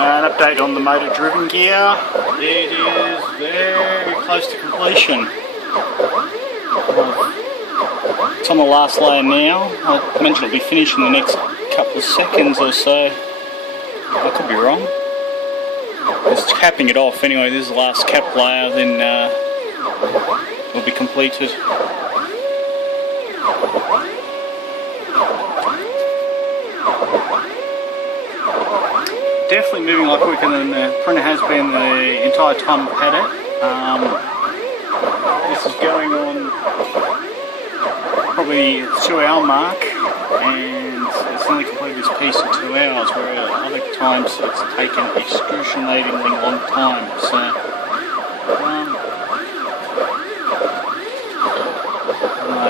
An update on the motor driven gear. It is very close to completion. It's on the last layer now. I imagine it'll be finished in the next couple of seconds or so. I could be wrong. Just capping it off anyway. This is the last cap layer, then will be completed. Definitely moving a lot quicker than the printer has been the entire time I've had it. This is going on probably the 2 hour mark, and it's only completed this piece in 2 hours, where other times it's taken excruciatingly long time. So,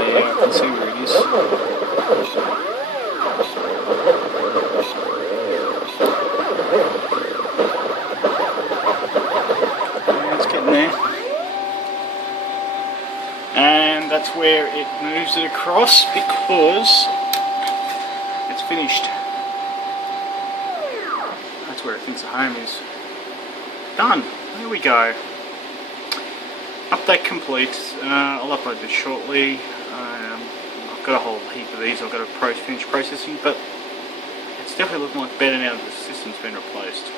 yeah, I can see where it is. And that's where it moves it across, because it's finished. That's where it thinks the home is. Done. There we go. Update complete. I'll upload this shortly. I've got a whole heap of these I've got to finish processing, but it's definitely looking like better now that the system's been replaced.